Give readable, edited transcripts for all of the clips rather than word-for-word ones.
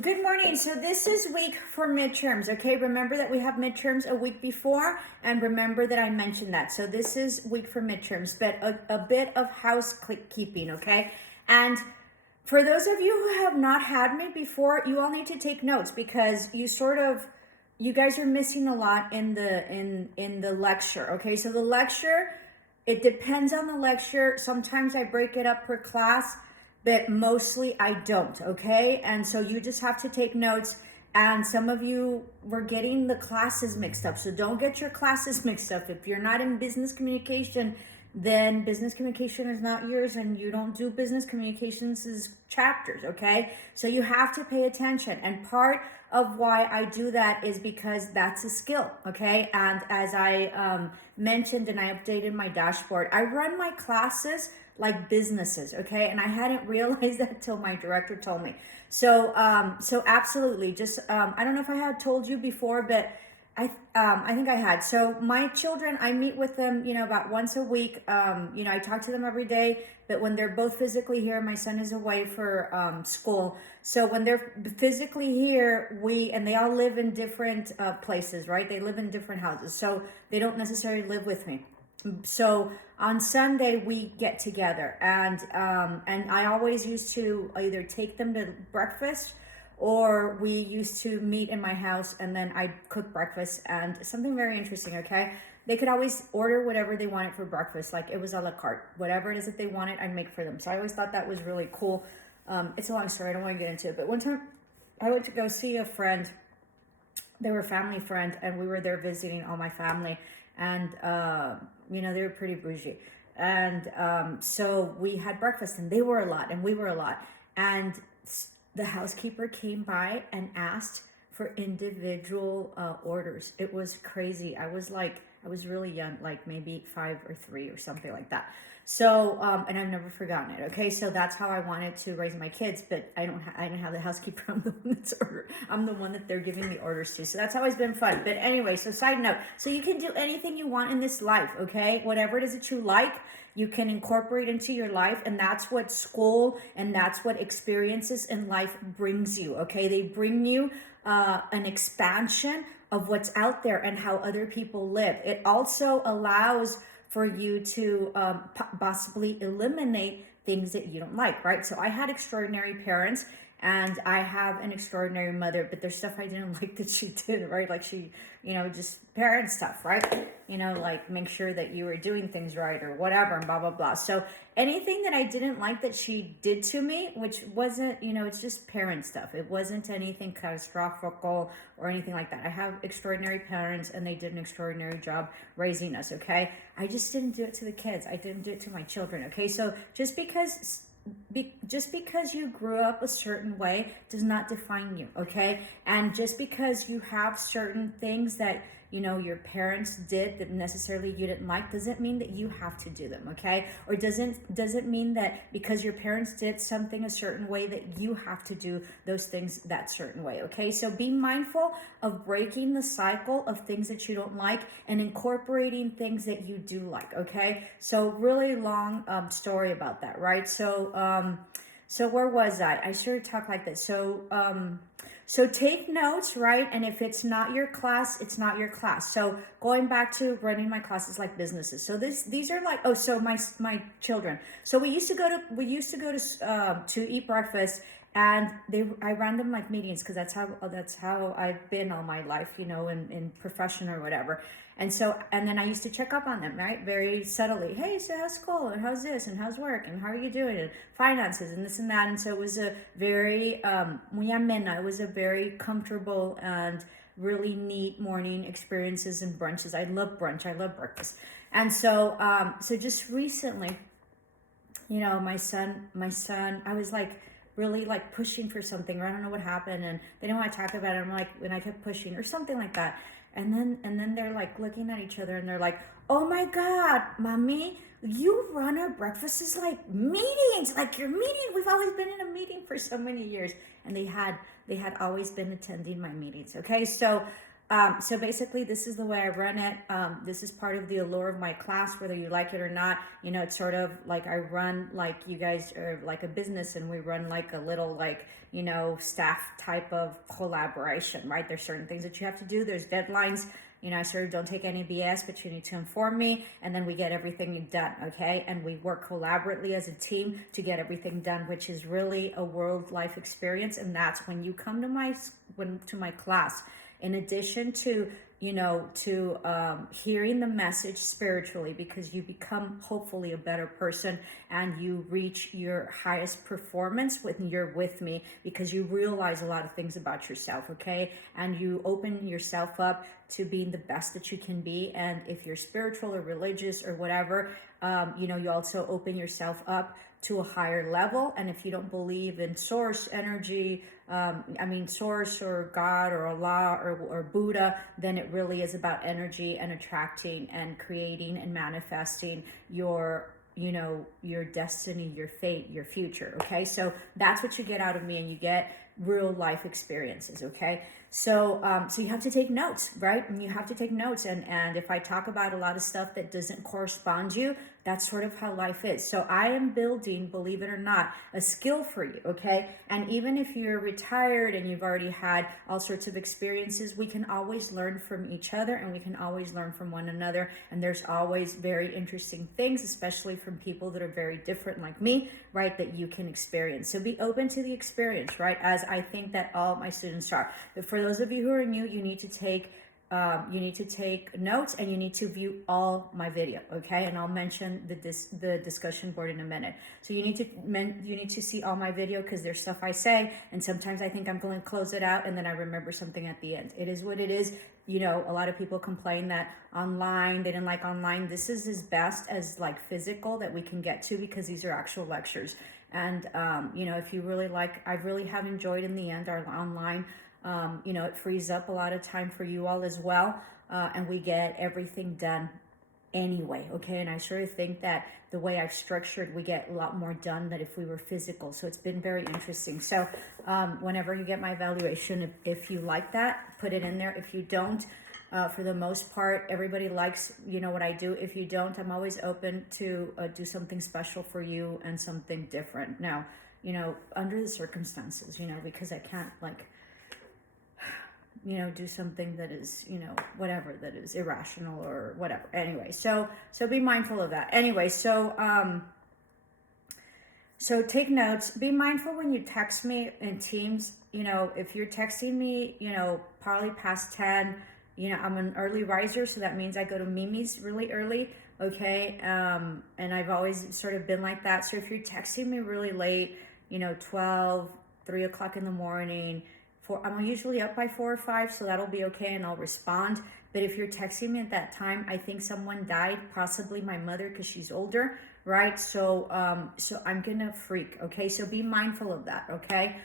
Good morning. So this is week for midterms, okay? Remember that we have midterms a week before, and remember that I mentioned that. So this is week for midterms, but a bit of housekeeping, okay? And for those of you who have not had me before, you all need to take notes because you guys are missing a lot in the lecture, okay? So the lecture, it depends on the lecture. Sometimes I break it up per class, but mostly I don't, okay? And so you just have to take notes. And some of you were getting the classes mixed up. So don't get your classes mixed up. If you're not in business communication, then business communication is not yours and you don't do business communications as chapters, okay? So you have to pay attention. And part of why I do that is because that's a skill, okay? And as I mentioned and I updated my dashboard, I run my classes like businesses, okay? And I hadn't realized that till my director told me. So absolutely, just I don't know if I had told you before, but I think I had. So my children, I meet with them, about once a week. I talk to them every day, but when they're both physically here, my son is away for school. So when they're physically here, and they all live in different places, right? They live in different houses, so they don't necessarily live with me. So on Sunday we get together, and I always used to either take them to breakfast, or we used to meet in my house and then I'd cook breakfast. And something very interesting, okay? They could always order whatever they wanted for breakfast, like it was a la carte. Whatever it is that they wanted, I'd make for them. So I always thought that was really cool. It's a long story, I don't want to get into it, but one time I went to go see a friend. They were a family friend, and we were there visiting all my family. And they were pretty bougie, and so we had breakfast, and they were a lot and we were a lot, and the housekeeper came by and asked for individual orders. It was crazy. I was really young, like maybe 5 or 3 or something like that. So, and I've never forgotten it. Okay, so that's how I wanted to raise my kids, but I didn't have the housekeeper. I'm the one that they're giving the orders to. So that's always been fun. But anyway, so side note, so you can do anything you want in this life. Okay, whatever it is that you like, you can incorporate into your life, and that's what school and that's what experiences in life brings you. Okay, they bring you an expansion of what's out there and how other people live. It also allows for you to possibly eliminate things that you don't like, right? So I had extraordinary parents, and I have an extraordinary mother, but there's stuff I didn't like that she did, right? Like she, just parent stuff, right? Like make sure that you were doing things right or whatever, and blah, blah, blah. So anything that I didn't like that she did to me, which wasn't, it's just parent stuff. It wasn't anything catastrophic or anything like that. I have extraordinary parents, and they did an extraordinary job raising us, okay? I just didn't do it to the kids. I didn't do it to my children, okay? So just because you grew up a certain way does not define you, okay? And just because you have certain things that your parents did that necessarily you didn't like doesn't mean that you have to do them, okay? Or doesn't mean that because your parents did something a certain way that you have to do those things that certain way, okay? So be mindful of breaking the cycle of things that you don't like and incorporating things that you do like, okay? So really long story about that, right? So where was I should talk like this. So take notes, right? And if it's not your class, it's not your class. So going back to running my classes like businesses. So these are like, so my children. So we used to go to eat breakfast, and I ran them like meetings, because that's how I've been all my life, in profession or whatever. And then I used to check up on them, right? Very subtly. Hey, so how's school? And how's this? And how's work? And how are you doing? And finances and this and that. And so it was a very, muy amena. It was a very comfortable and really neat morning experiences and brunches. I love brunch. I love breakfast. And so just recently, my son, I was like, really like pushing for something, or I don't know what happened, and they didn't want to talk about it. I'm like, when I kept pushing or something like that. And then they're like looking at each other, and they're like, oh my God, mommy, you run our breakfasts like meetings, like your meeting. We've always been in a meeting for so many years. And they had always been attending my meetings. Okay. So So basically, this is the way I run it. This is part of the allure of my class, whether you like it or not. You know, it's sort of like I run like you guys are like a business, and we run like a little like, you know, staff type of collaboration, right? There's certain things that you have to do. There's deadlines. You know, I sort of don't take any BS, but you need to inform me, and then we get everything done, okay? And we work collaboratively as a team to get everything done, which is really a world life experience. And that's when you come to my class. In addition to, you know, to hearing the message spiritually, because you become hopefully a better person and you reach your highest performance when you're with me, because you realize a lot of things about yourself, okay? And you open yourself up to being the best that you can be. And if you're spiritual or religious or whatever, you know, you also open yourself up to a higher level. And if you don't believe in source energy, source or God or Allah or Buddha, then it really is about energy and attracting and creating and manifesting your, you know, your destiny, your fate, your future. Okay. So that's what you get out of me, and you get real life experiences. Okay. So, so you have to take notes, right? And you have to take notes. And if I talk about a lot of stuff that doesn't correspond to you, that's sort of how life is. So I am building, believe it or not, a skill for you, okay? And even if you're retired and you've already had all sorts of experiences, we can always learn from each other, and we can always learn from one another. And there's always very interesting things, especially from people that are very different like me, right, that you can experience. So be open to the experience, right, as I think that all my students are. But for those of you who are new, you need to take notes, and you need to view all my video, okay? And I'll mention the discussion board in a minute. So you need to see all my video, because there's stuff I say, and sometimes I think I'm going to close it out, and then I remember something at the end. It is what it is. You know, a lot of people complain that online, they didn't like online. This is as best as like physical that we can get to, because these are actual lectures. And, you know, if you really like, I really have enjoyed in the end our online. You know, it frees up a lot of time for you all as well. And we get everything done anyway, okay? And I sort of think that the way I've structured, we get a lot more done than if we were physical. So it's been very interesting. So whenever you get my evaluation, if you like that, put it in there. If you don't, for the most part, everybody likes, you know, what I do. If you don't, I'm always open to do something special for you and something different. Now, you know, under the circumstances, you know, because I can't like, you know, do something that is, you know, whatever, that is irrational or whatever. Anyway, so be mindful of that. Anyway, so take notes. Be mindful when you text me in Teams. You know, if you're texting me, you know, probably past 10, you know, I'm an early riser, so that means I go to Mimi's really early, okay? And I've always sort of been like that. So if you're texting me really late, you know, 12, 3 o'clock in the morning, I'm usually up by 4 or 5, so that'll be okay, and I'll respond. But if you're texting me at that time, I think someone died, possibly my mother, because she's older, right? So I'm gonna freak, okay? So be mindful of that, okay?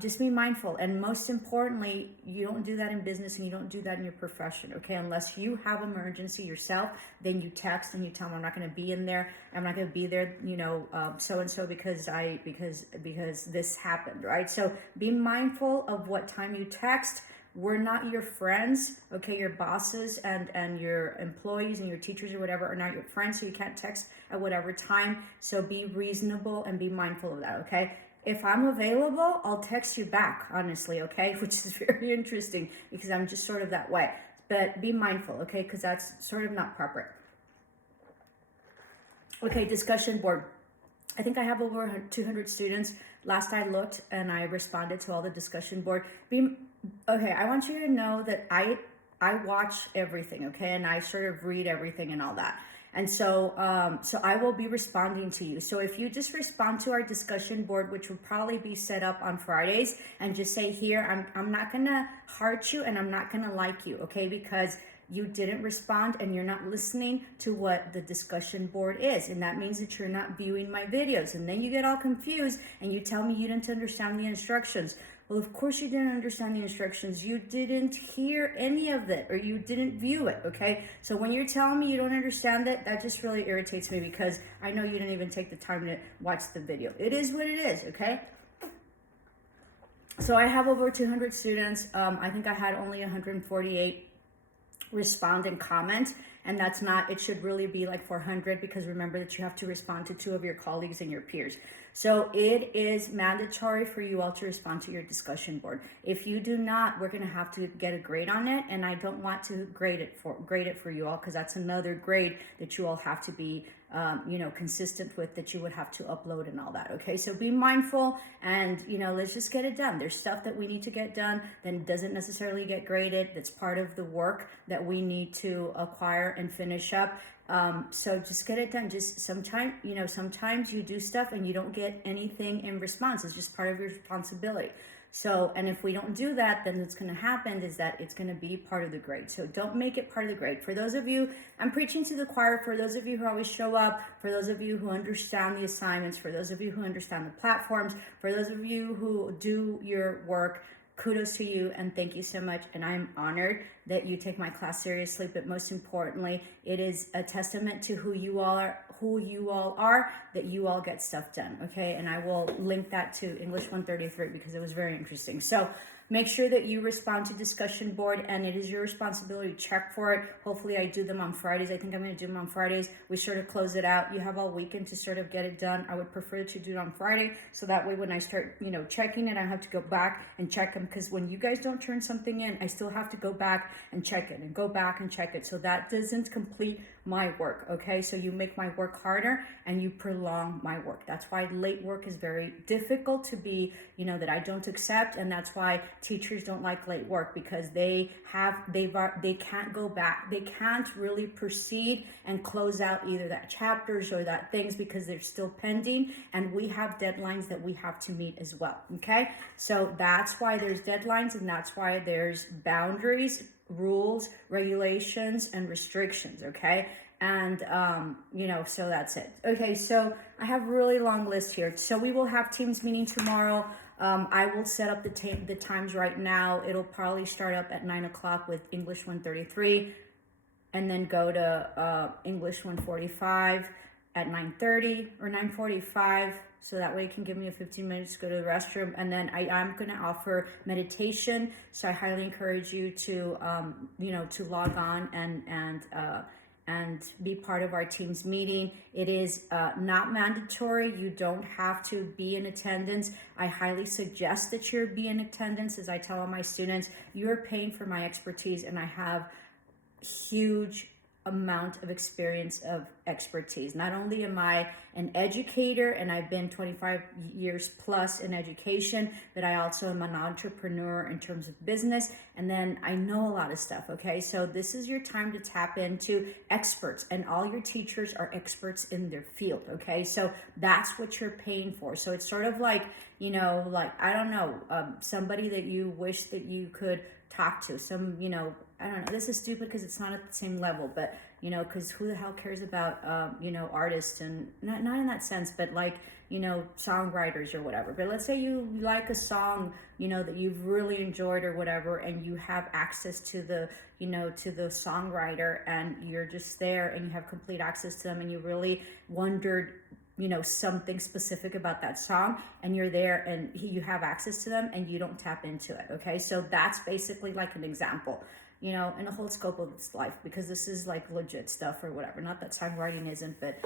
Just be mindful. And most importantly, you don't do that in business, and you don't do that in your profession, okay? Unless you have emergency yourself, then you text and you tell them, I'm not going to be in there. I'm not going to be there, you know, so-and-so because this happened, right? So be mindful of what time you text. We're not your friends, okay? Your bosses and your employees and your teachers or whatever are not your friends, so you can't text at whatever time. So be reasonable and be mindful of that, okay? If I'm available, I'll text you back, honestly, okay? Which is very interesting, because I'm just sort of that way. But be mindful, okay? Because that's sort of not proper. Okay, discussion board. I think I have over 200 students. Last I looked, and I responded to all the discussion board. Okay, I want you to know that I watch everything, okay? And I sort of read everything and all that. And so I will be responding to you. So if you just respond to our discussion board, which will probably be set up on Fridays, and just say here, I'm not gonna heart you, and I'm not gonna like you, okay? Because you didn't respond, and you're not listening to what the discussion board is. And that means that you're not viewing my videos. And then you get all confused, and you tell me you didn't understand the instructions. Well, of course you didn't understand the instructions. You didn't hear any of it, or you didn't view it, okay? So when you're telling me you don't understand it, that just really irritates me, because I know you didn't even take the time to watch the video. It is what it is, okay? So I have over 200 students. I think I had only 148 respond and comment, and that's not, it should really be like 400, because remember that you have to respond to 2 of your colleagues and your peers. So it is mandatory for you all to respond to your discussion board. If you do not, we're going to have to get a grade on it, and I don't want to grade it for you all, because that's another grade that you all have to be consistent with, that you would have to upload and all that. Okay, so be mindful, and let's just get it done. There's stuff that we need to get done that doesn't necessarily get graded. That's part of the work that we need to acquire and finish up. So just get it done. Just sometimes you do stuff and you don't get anything in response. It's just part of your responsibility. So, and if we don't do that, then what's going to happen is that it's going to be part of the grade. So don't make it part of the grade. For those of you, I'm preaching to the choir, for those of you who always show up, for those of you who understand the assignments, for those of you who understand the platforms, for those of you who do your work, kudos to you and thank you so much. And I'm honored that you take my class seriously, but most importantly, it is a testament to who you all are, that you all get stuff done. Okay, and I will link that to English 133 because it was very interesting. So make sure that you respond to discussion board, and it is your responsibility to check for it. Hopefully I do them on Fridays. I think I'm going to do them on Fridays. We sort of close it out. You have all weekend to sort of get it done. I would prefer to do it on Friday, so that way when I start checking it, I have to go back and check them, because when you guys don't turn something in, I still have to go back and check it and go back and check it. So that doesn't complete my work. Okay, so you make my work harder and you prolong my work. That's why late work is very difficult to be, that I don't accept, and that's why teachers don't like late work, because they can't go back. They can't really proceed and close out either that chapters or that things, because they're still pending, and we have deadlines that we have to meet as well. Okay, so that's why there's deadlines, and that's why there's boundaries, rules, regulations, and restrictions. Okay, and so that's it. Okay, so I have a really long list here. So we will have Teams meeting tomorrow. I will set up the times right now. It'll probably start up at 9 o'clock with English 133, and then go to English 145 at 9:30 or 9:45. So that way you can give me a 15 minutes to go to the restroom. And then I'm going to offer meditation. So I highly encourage you to, to log on and be part of our Teams meeting. It is not mandatory. You don't have to be in attendance. I highly suggest that you be in attendance. As I tell all my students, you're paying for my expertise, and I have huge amount of expertise. Not only am I an educator, and I've been 25 years plus in education, but I also am an entrepreneur in terms of business, and then I know a lot of stuff. Okay, so this is your time to tap into experts, and all your teachers are experts in their field. Okay, so that's what you're paying for. So it's sort of like, I don't know, somebody that you wish that you could talk to, I don't know, this is stupid because it's not at the same level, but because who the hell cares about artists, and not in that sense, but like songwriters or whatever. But let's say you like a song that you've really enjoyed or whatever, and you have access to the to the songwriter, and you're just there and you have complete access to them, and you really wondered something specific about that song, and you're there and you have access to them, and you don't tap into it. Okay, so that's basically like an example, in the whole scope of its life, because this is like legit stuff or whatever. Not that songwriting isn't, but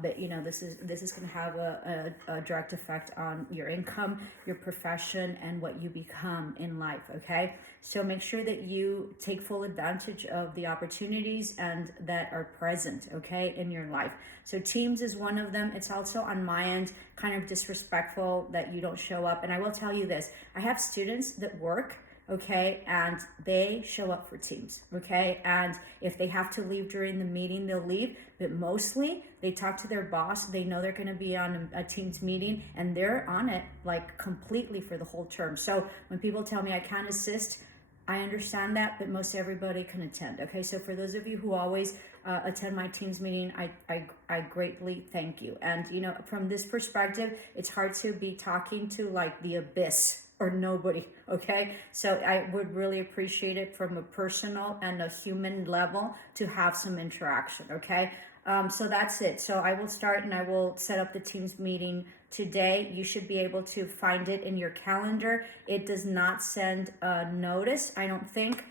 this is going to have a direct effect on your income, your profession, and what you become in life. Okay, so make sure that you take full advantage of the opportunities and that are present, okay, in your life. So Teams is one of them. It's also on my end kind of disrespectful that you don't show up. And I will tell you this, I have students that work, okay, and they show up for Teams, okay, and if they have to leave during the meeting, they'll leave, but mostly they talk to their boss. They know they're going to be on a Teams meeting, and they're on it like completely for the whole term. So when people tell me I can't assist, I understand that, but most everybody can attend. Okay, so for those of you who always attend my Teams meeting, I greatly thank you. And from this perspective, it's hard to be talking to like the abyss or nobody. Okay, so I would really appreciate it from a personal and a human level to have some interaction. Okay, so that's it. So I will start, and I will set up the Teams meeting today. You should be able to find it in your calendar. It does not send a notice, I don't think.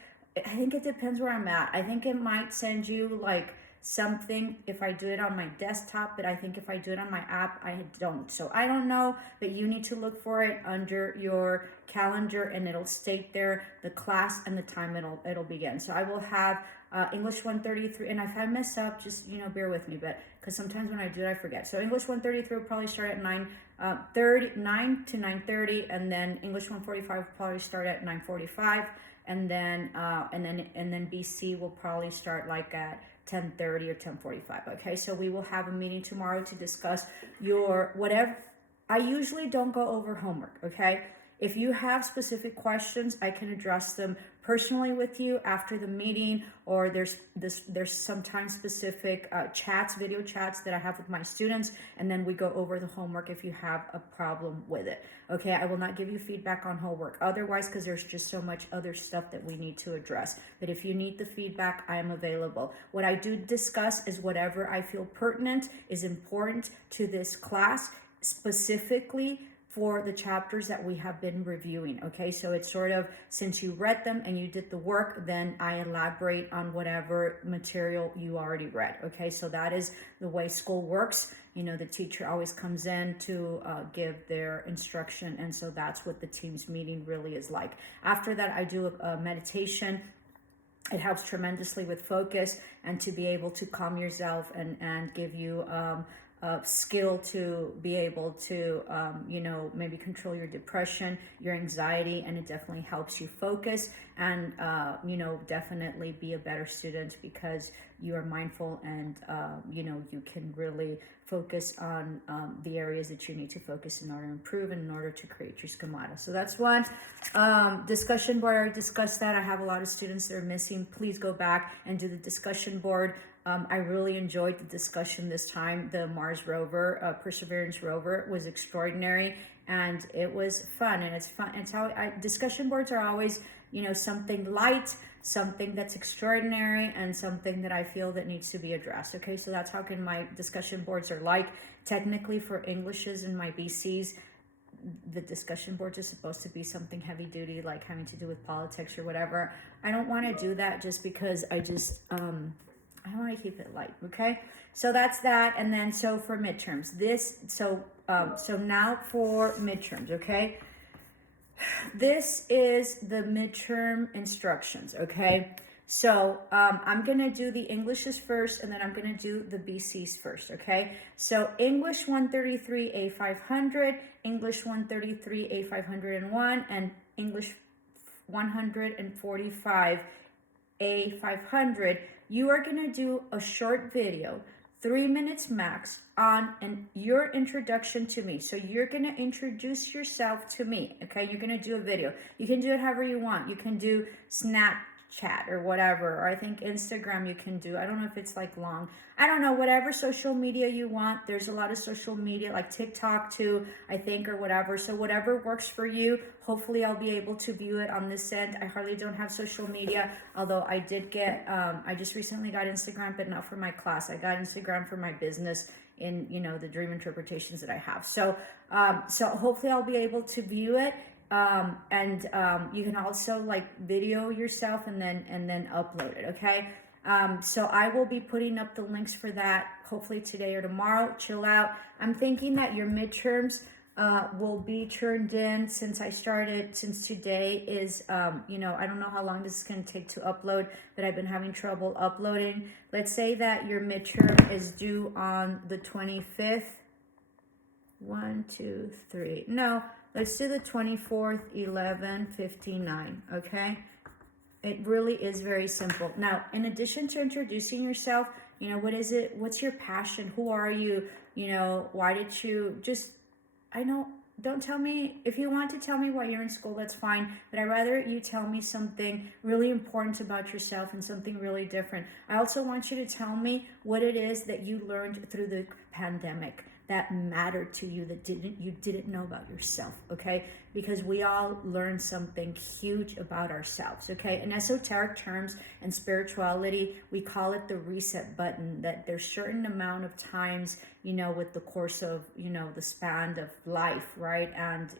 I think it depends where I'm at. I think it might send you like something if I do it on my desktop, but I think if I do it on my app, I don't. So I don't know, but you need to look for it under your calendar, and it'll state there the class and the time it'll begin. So I will have English 133, and if I mess up, just bear with me, but because sometimes when I do it, I forget. So English 133 will probably start at 9 to 9:30, and then English 145 will probably start at 9:45. And then BC will probably start like at 10:30 or 10:45. Okay, so we will have a meeting tomorrow to discuss your whatever. I usually don't go over homework. Okay, if you have specific questions, I can address them personally with you after the meeting, or there's sometimes specific video chats that I have with my students, and then we go over the homework if you have a problem with it. Okay, I will not give you feedback on homework otherwise, because there's just so much other stuff that we need to address. But if you need the feedback, I am available. What I do discuss is whatever I feel pertinent is important to this class, specifically for the chapters that we have been reviewing. Okay, so it's sort of, since you read them and you did the work, then I elaborate on whatever material you already read. Okay, so that is the way school works. The teacher always comes in to give their instruction, and so that's what the team's meeting really is like. After that, I do a meditation. It helps tremendously with focus and to be able to calm yourself and give you skill to be able to, maybe control your depression, your anxiety, and it definitely helps you focus and, definitely be a better student because you are mindful and, you can really focus on the areas that you need to focus in order to improve and in order to create your schemata. So that's one. Discussion board, I already discussed that. I have a lot of students that are missing. Please go back and do the discussion board. I really enjoyed the discussion this time. The Mars rover, Perseverance rover, was extraordinary, and it was fun. And it's fun. It's how discussion boards are always, something light, something that's extraordinary, and something that I feel that needs to be addressed. Okay, so that's how my discussion boards are like. Technically, for Englishes and my BCs, the discussion boards are supposed to be something heavy duty, like having to do with politics or whatever. I don't want to do that just because I want to keep it light. Okay, so that's that. And then so for midterms, so now for midterms. Okay, this is the midterm instructions. Okay, so I'm gonna do the Englishes first, and then I'm gonna do the BCs first. Okay, so English 133 A500, English 133 A501, and English 145 A500. You are going to do a short video, 3 minutes max, on your introduction to me. So you're going to introduce yourself to me, okay? You're going to do a video. You can do it however you want. You can do Snapchat or whatever, or I think Instagram you can do. I don't know if it's like long. I don't know, whatever social media you want. There's a lot of social media, like TikTok too, I think, or whatever. So whatever works for you. Hopefully I'll be able to view it on this end. I hardly don't have social media, although I did get, I just recently got Instagram, but not for my class. I got Instagram for my business in, the dream interpretations that I have. So hopefully I'll be able to view it. You can also like video yourself and then upload it. Okay. So I will be putting up the links for that hopefully today or tomorrow. Chill out. I'm thinking that your midterms will be turned in since today is, I don't know how long this is going to take to upload, but I've been having trouble uploading. Let's say that your midterm is due on the 25th. 1, 2, 3. No, let's do the 24th, 11:59. Okay. It really is very simple. Now, in addition to introducing yourself, what is it? What's your passion? Who are you? Why did you don't tell me. If you want to tell me why you're in school, that's fine. But I'd rather you tell me something really important about yourself and something really different. I also want you to tell me what it is that you learned through the pandemic. that mattered to you that you didn't know about yourself, okay? Because we all learn something huge about ourselves, okay? In esoteric terms and spirituality, we call it the reset button, that there's certain amount of times, with the course of, the span of life, right? And,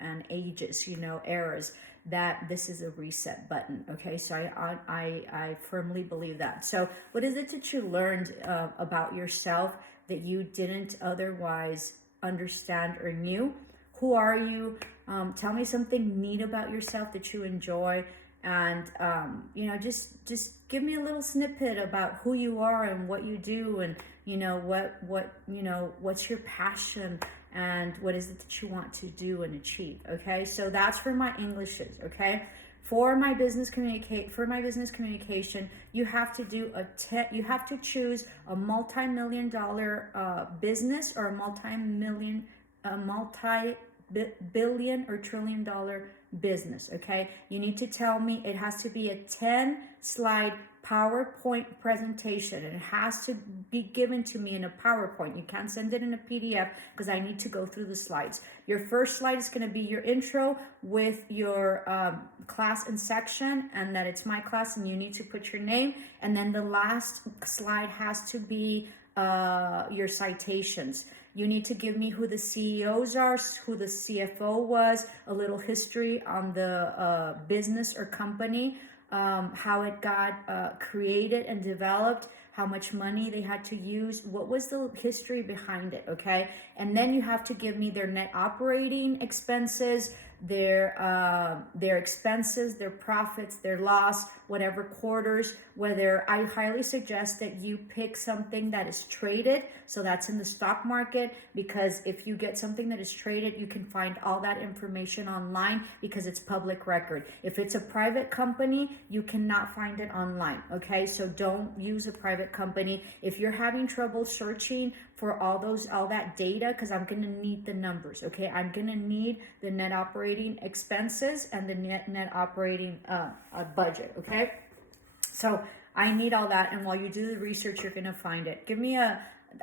and ages, eras, that this is a reset button, okay? So I firmly believe that. So what is it that you learned about yourself that you didn't otherwise understand or knew? Who are you? Tell me something neat about yourself that you enjoy, and just give me a little snippet about who you are and what you do, and what's your passion, and what is it that you want to do and achieve. Okay, so that's for my Englishes. Okay, for my business communication, you have to do you have to choose a multi-million-dollar business, or a multi-billion or trillion-dollar business. Okay, you need to tell me it has to be a 10-slide PowerPoint presentation. It has to be given to me in a PowerPoint. You can't send it in a PDF because I need to go through the slides. Your first slide is going to be your intro with your class and section, and that it's my class and you need to put your name. And then the last slide has to be your citations. You need to give me who the CEOs are, who the CFO was, a little history on the business or company, how it got created and developed, how much money they had to use, what was the history behind it, okay? And then you have to give me their net operating expenses, their expenses, their profits, their loss, whatever quarters, whether I highly suggest that you pick something that is traded. So that's in the stock market, because if you get something that is traded, you can find all that information online because it's public record. If it's a private company, you cannot find it online, okay? So don't use a private company. If you're having trouble searching for all that data, because I'm going to need the numbers, okay? I'm going to need the net operating expenses and the net operating budget, okay? So I need all that, and while you do the research, you're going to find it. Give me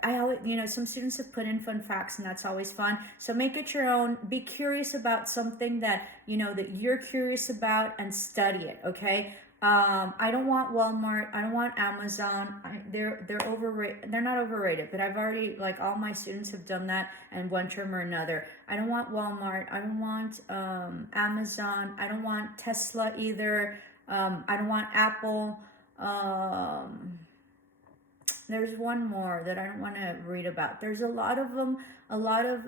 I always, some students have put in fun facts, and that's always fun. So make it your own. Be curious about something that, that you're curious about, and study it, okay? I don't want Walmart. I don't want Amazon. They're overrated. They're not overrated, but I've already, all my students have done that in one term or another. I don't want Walmart. I don't want Amazon. I don't want Tesla either. I don't want Apple. There's one more that I don't want to read about. There's a lot of them, a lot of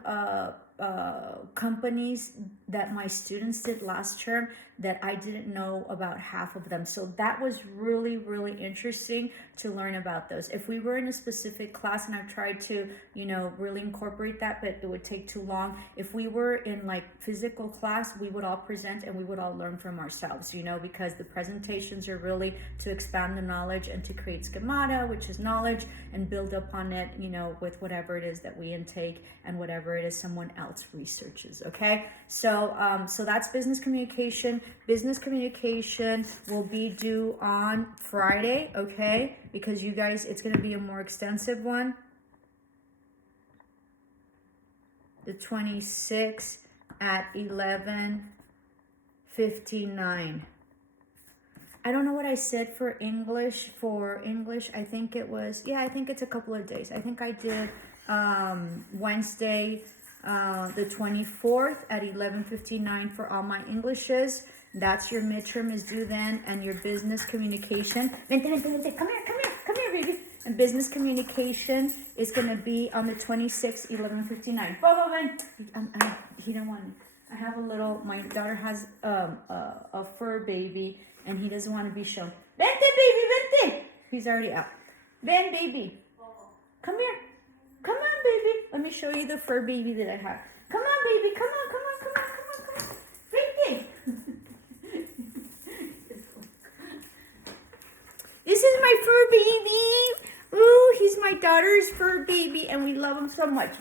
companies that my students did last term that I didn't know about half of them. So that was really, really interesting to learn about those. If we were in a specific class, and I've tried to, really incorporate that, but it would take too long. If we were in physical class, we would all present and we would all learn from ourselves, because the presentations are really to expand the knowledge and to create schemata, which is knowledge, and build upon it, with whatever it is that we intake and whatever it is someone else researches, okay? So so that's business communication. Business communication will be due on Friday, okay? Because you guys, it's going to be a more extensive one. The 26th at 11:59. I don't know what I said for English. I think it was, I think it's a couple of days. I think I did Wednesday, the 24th at 11:59 for all my Englishes. That's your midterm is due then, and your business communication. Come here, baby. And business communication is going to be on the 26th, 11:59. He don't want it. I have a little, my daughter has a fur baby, and he doesn't want to be shown. Vente, baby, vente. He's already out. Ven, baby. Come here. Come on, baby. Let me show you the fur baby that I have. Come on, baby. Come on. Vente. This is my fur baby. Ooh, he's my daughter's fur baby, and we love him so much.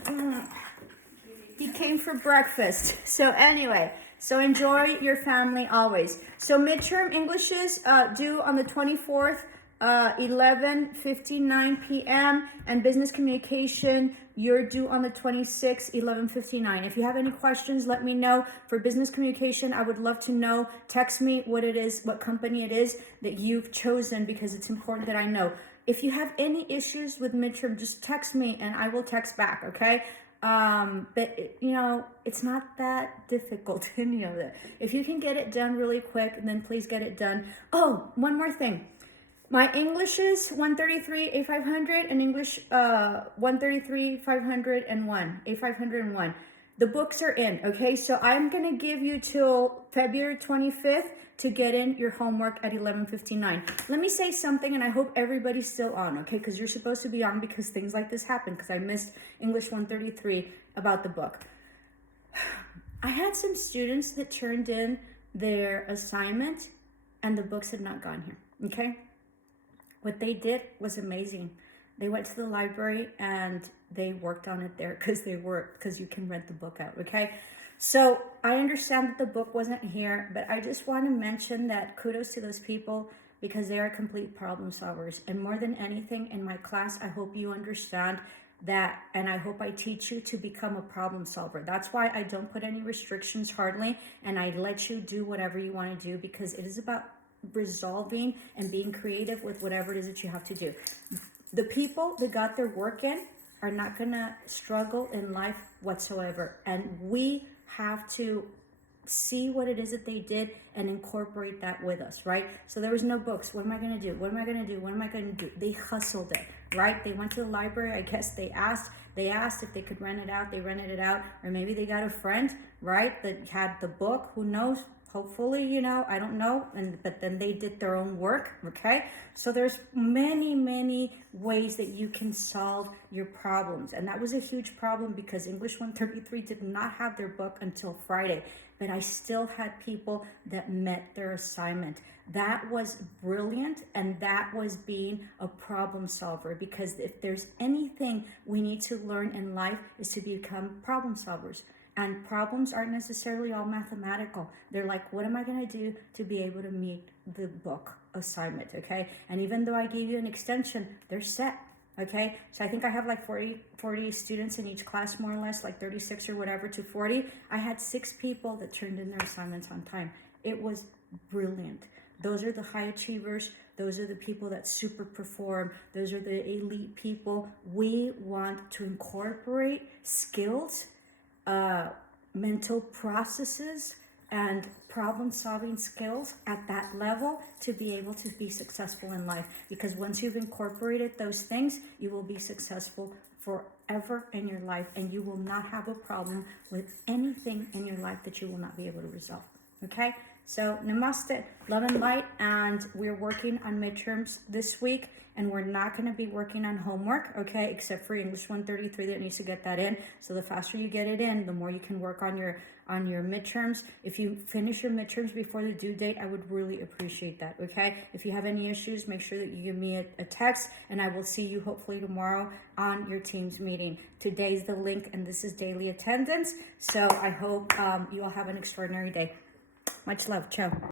He came for breakfast. So anyway, so enjoy your family always. So midterm English is due on the 24th, 11:59 p.m. and business communication, You're due on the 26th, 11:59. If you have any questions, let me know. For business communication, I would love to know. Text me what it is, what company it is that you've chosen, because it's important that I know. If you have any issues with midterm, just text me and I will text back, okay? But you know, it's not that difficult, any of it. If you can get it done really quick, then please get it done. Oh, one more thing. My English is 133 A500 and English 133 501 A501. The books are in, okay? So I'm gonna give you till February 25th to get in your homework at 11:59. Let me say something, and I hope everybody's still on, okay? Because you're supposed to be on, because things like this happen, because I missed English 133 about the book. I had some students that turned in their assignment and the books had not gone here, okay? What they did was amazing. They went to the library and they worked on it there, because you can rent the book out, okay? So I understand that the book wasn't here, but I just want to mention that kudos to those people, because they are complete problem solvers. And more than anything in my class, I hope you understand that, and I hope I teach you to become a problem solver. That's why I don't put any restrictions hardly, and I let you do whatever you want to do, because it is about resolving and being creative with whatever it is that you have to do. The people that got their work in are not gonna struggle in life whatsoever, and we have to see what it is that they did and incorporate that with us, right? So there was no books. What am I gonna do? What am I gonna do? What am I gonna do? They hustled it, right? They went to the library. I guess they asked if they could rent it out. They rented it out, or maybe they got a friend, right, that had the book. Who knows? Hopefully, you know, I don't know. But then they did their own work, okay? So there's many ways that you can solve your problems. And that was a huge problem, because English 133 did not have their book until Friday. But I still had people that met their assignment. That was brilliant, and that was being a problem solver, because if there's anything we need to learn in life is to become problem solvers. And problems aren't necessarily all mathematical. They're like, what am I gonna do to be able to meet the book assignment, okay? And even though I gave you an extension, they're set, okay? So I think I have like 40 students in each class, more or less, like 36 or whatever to 40. I had 6 people that turned in their assignments on time. It was brilliant. Those are the high achievers. Those are the people that super perform. Those are the elite people. We want to incorporate skills, mental processes, and problem-solving skills at that level to be able to be successful in life. Because once you've incorporated those things, you will be successful forever in your life, and you will not have a problem with anything in your life that you will not be able to resolve. Okay? So, namaste, love and light, and we're working on midterms this week, and we're not going to be working on homework, okay, except for English 133 that needs to get that in. So the faster you get it in, the more you can work on your midterms. If you finish your midterms before the due date, I would really appreciate that, okay? If you have any issues, make sure that you give me a text, and I will see you hopefully tomorrow on your Teams meeting. Today's the link, and this is daily attendance. So I hope you all have an extraordinary day. Much love. Ciao.